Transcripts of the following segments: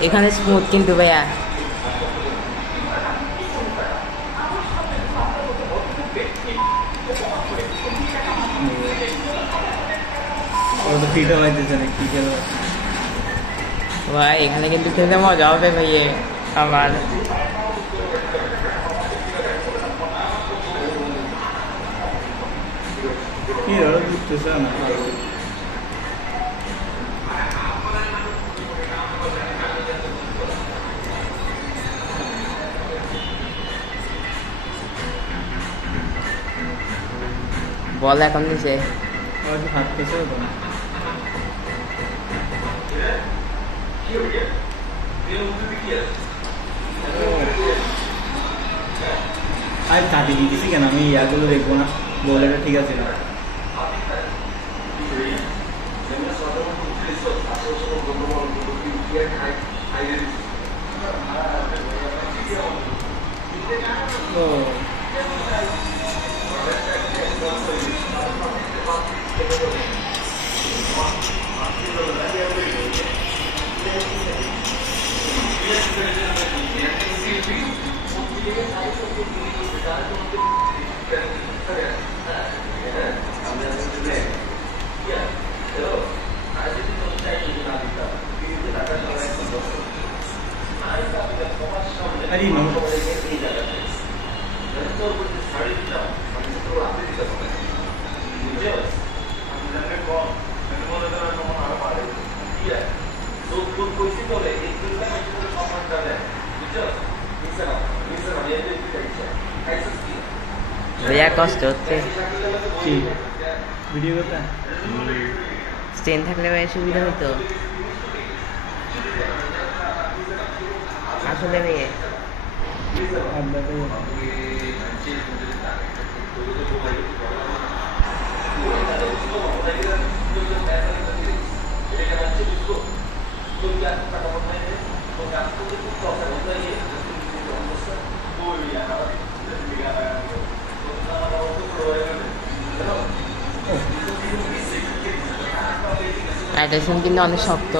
এখানে স্মুথ কিন্তু ভাইয়া ভাই এখানে কিন্তু খেতে মজা হবে ভাইয়ে আমার বল এখন নিচে আর কাটি দিয়েছি কেন আমি ইয়াগুলো দেখবো না বলে ঠিক আছে না भैया कष्ट হচ্ছে কি ভিডিও করতে স্টেন থাকলে ভাই সুবিধা হতো আসলে ভাই টাইটেশন কিন্তু অনেক শক্ত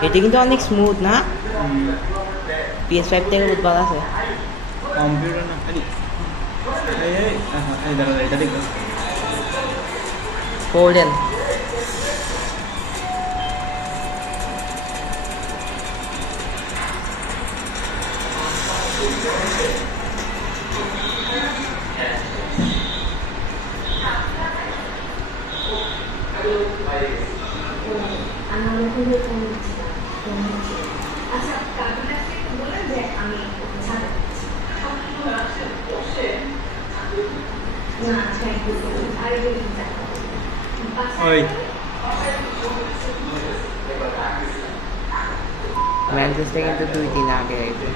এটা কিন্তু অনেক স্মুথ না PS5 থেকে বহুত ভালো আছে কম্পিউটার না খালি এই দাঁড়া এটা দেখো গোল্ডেন ম্যানচেস্টার কিন্তু 2-3 আগে গেছে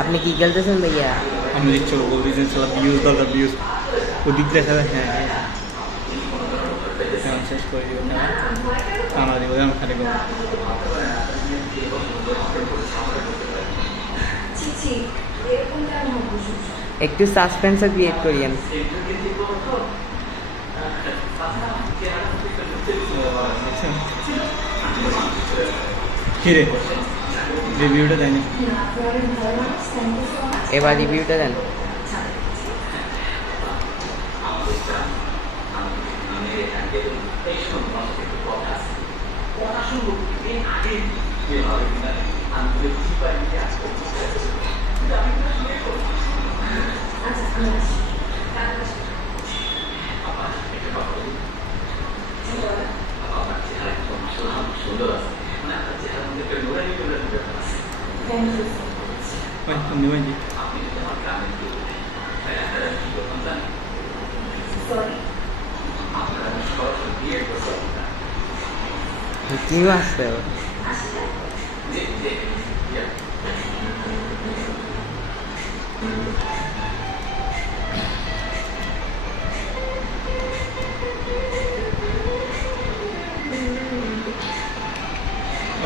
আপনি কি খেলতেছেন ভাইয়া আমি দেখছি বলতেছেন চলো ভিউজ দরকার ভিউজ ওদিক দেখা হ্যাঁ শেষ করে দিও না কানা দিব আমি খালি একটু সাসপেন্স ক্রিয়েট করিয়েন কি রে রিভিউটা দেন এবার রিভিউটা দেন ওই ধন্যবাদ তিনিও আসছে আবার।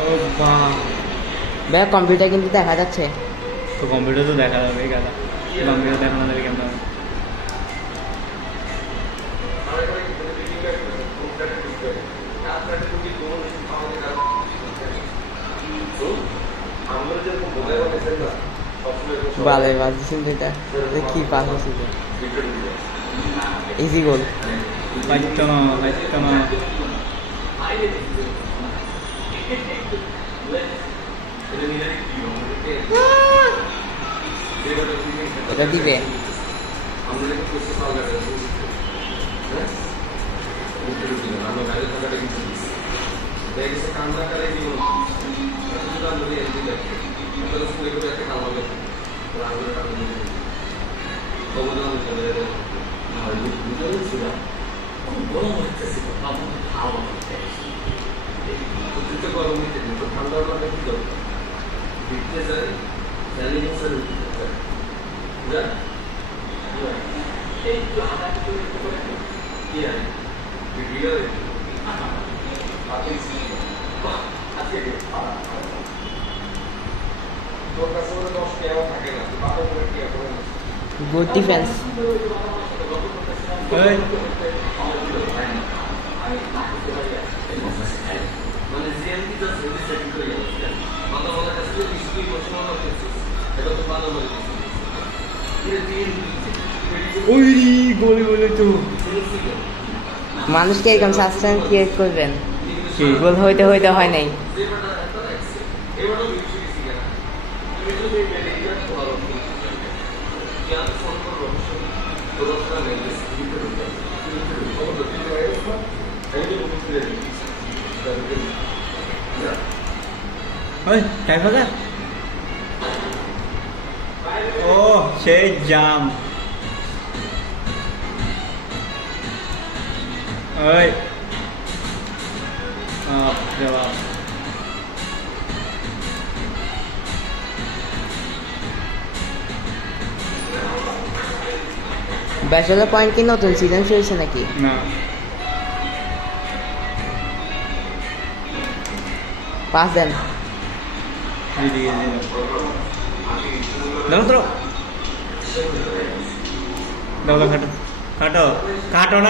ও বাহ, ভাইয়া কম্পিউটার কিন্তু দেখা যাচ্ছে। তো কম্পিউটার তো দেখা যাবে গাদা, কম্পিউটার দেখানো যাবে কেমন হবে? ভালোই বাজছেন তো এটা কি পাস হচ্ছে ইজি গোল। পাইতো না। এটা দিবে গুড ডিফেন্স। ওই ওই গোলে তো মানুষকে এরকম সাসপেন্স ক্রিয়েট করবেন, কি গোল হইতে হইতে হয় নাই। ওই টাইম হবে। ও সেই জাম। ওই জবাব ব্যাচেলর পয়েন্ট কি নতুন সিজন শুরু হয়েছে নাকি? না, পাস দেন। দাও তো, দাও খাটো খাটো খাটো না।